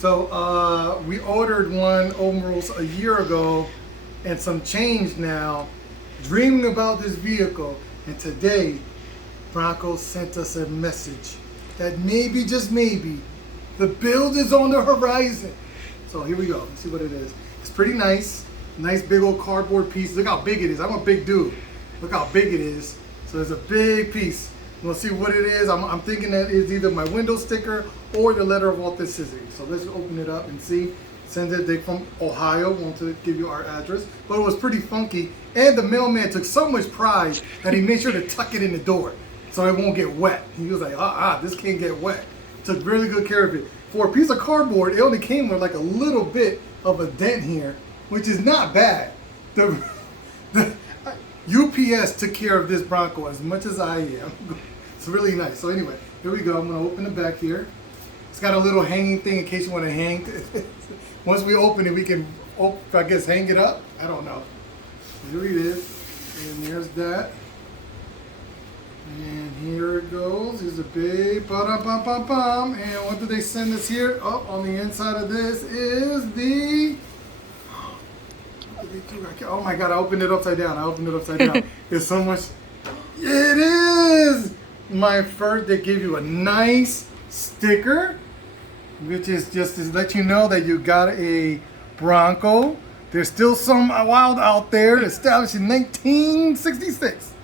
So we ordered one almost a year ago and some change now, dreaming about this vehicle. And today, Bronco sent us a message that maybe, just maybe, the build is on the horizon. So here we go. Let's see what it is. It's pretty nice. Nice big old cardboard piece. Look how big it is. I'm a big dude. Look how big it is. So it's a big piece. We'll see what it is. I'm thinking that it's either my window sticker or the letter of authenticity. So let's open it up and see. Sends it, they from Ohio. Want to give you our address, but it was pretty funky. And the mailman took so much pride that he made sure to tuck it in the door so it won't get wet. He was like, this can't get wet. Took really good care of it. For a piece of cardboard, it only came with like a little bit of a dent here, which is not bad. The UPS took care of this Bronco as much as I am. It's really nice. So anyway, here we go. I'm going to open the back here. It's got a little hanging thing in case you want to hang. Once we open it, we can, I guess, hang it up. I don't know. Here it is. And there's that. And here it goes. Here's a big ba-dum-bum-bum-bum. And what did they send us here? Oh, on the inside of this is the... Oh my God, I opened it upside down. There's so much. It is my first. They give you a nice sticker, which is just to let you know that you got a Bronco. There's still some wild out there, established in 1966.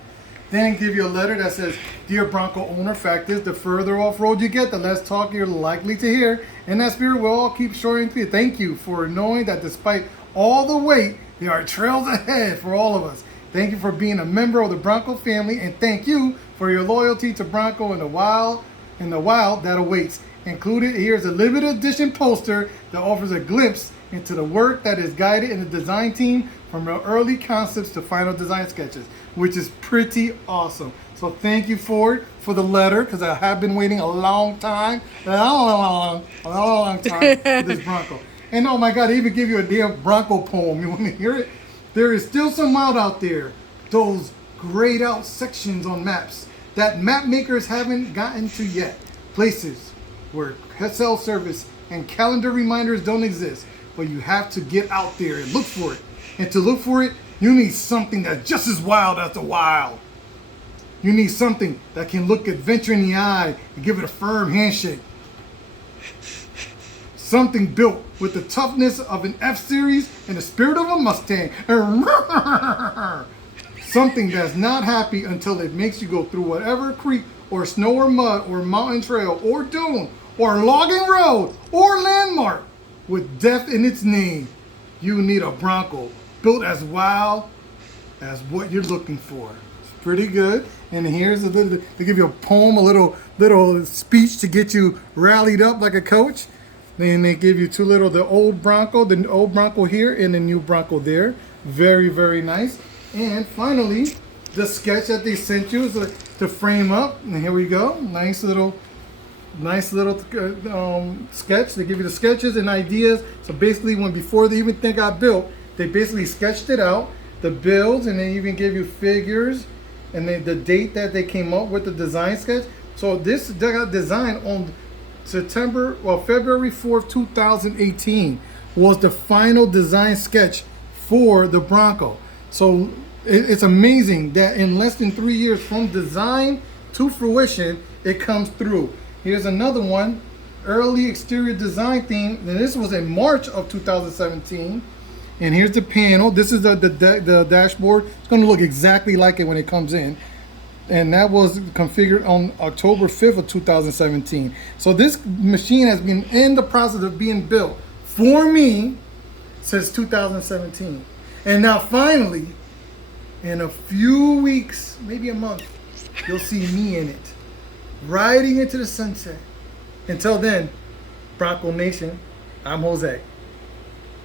Then give you a letter that says, "Dear Bronco owner, fact is, the further off road you get, the less talk you're likely to hear. In that spirit, we'll all keep showing you. Thank you for knowing that despite all the weight, there are trails ahead for all of us. Thank you for being a member of the Bronco family, and thank you for your loyalty to Bronco in the wild that awaits. Included here is a limited edition poster that offers a glimpse into the work that is guided in the design team from the early concepts to final design sketches," which is pretty awesome. So thank you, Ford, for the letter, because I have been waiting a long time for this Bronco. And oh my God, they even give you a damn Bronco poem. You want to hear it? There is still some wild out there. Those grayed out sections on maps that map makers haven't gotten to yet. Places where cell service and calendar reminders don't exist. But you have to get out there and look for it. And to look for it, you need something that's just as wild as the wild. You need something that can look adventure in the eye and give it a firm handshake. Something built with the toughness of an F-Series and the spirit of a Mustang. Something that's not happy until it makes you go through whatever creek or snow or mud or mountain trail or dune or logging road or landmark with death in its name. You need a Bronco built as wild as what you're looking for. It's pretty good. And here's a little, they give you a poem, a little speech to get you rallied up like a coach. Then they give you the old Bronco here and the new Bronco there. Very, very nice. And finally, the sketch that they sent you is to frame up. And here we go. Nice little sketch. They give you the sketches and ideas. So basically, before they even think got built, they basically sketched it out, the builds, and they even give you figures and the date that they came up with the design sketch. So this got designed on February 4th, 2018 was the final design sketch for the Bronco. So it's amazing that in less than 3 years from design to fruition, it comes through. Here's another one, early exterior design theme. And this was in March of 2017. And here's the panel. This is the dashboard. It's going to look exactly like it when it comes in. And that was configured on October 5th of 2017. So this machine has been in the process of being built for me since 2017. And now finally, in a few weeks, maybe a month, you'll see me in it, riding into the sunset. Until then, Bronconation, I'm Jose.